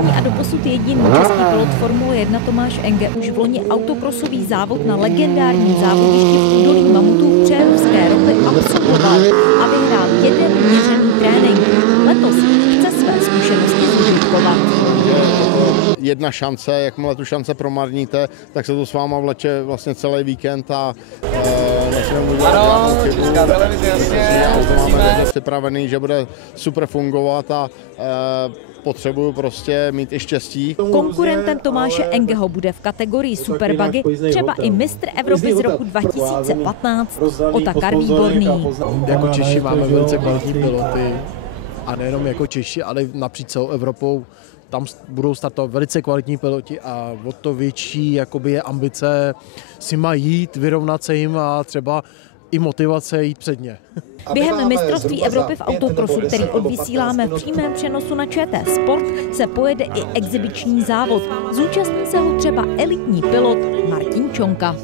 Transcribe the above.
První a doposud jediný český pilot Formule 1 Tomáš Enge už v loni autokrosový závod na legendárním závodišti v údolí Mamutů v Přerovské Ropy absolvoval a vyhrál jeden měřený trénink. Letos chce své zkušenosti zužitkovat. Jedna šance, jakmile tu šance promarníte, tak se to s váma vleče vlastně celý víkend a máme připravený, že bude super fungovat a potřebuju prostě mít i štěstí. Konkurentem Tomáše Engeho bude v kategorii Superbuggy třeba i mistr Evropy z roku 2015 Otakar Výborný. Jako Češi máme velice kvalitní piloty a nejenom jako Češi, ale napříč celou Evropou. Tam budou startovat velice kvalitní piloti a o to větší jakoby je ambice si mají jít, vyrovnat se jim a třeba i motivace jít před ně. Během mistrovství Evropy v autokrosu, který odvysíláme v přímém přenosu na ČT Sport, se pojede i exibiční závod. Zúčastní se ho třeba elitní pilot Martin Čonka.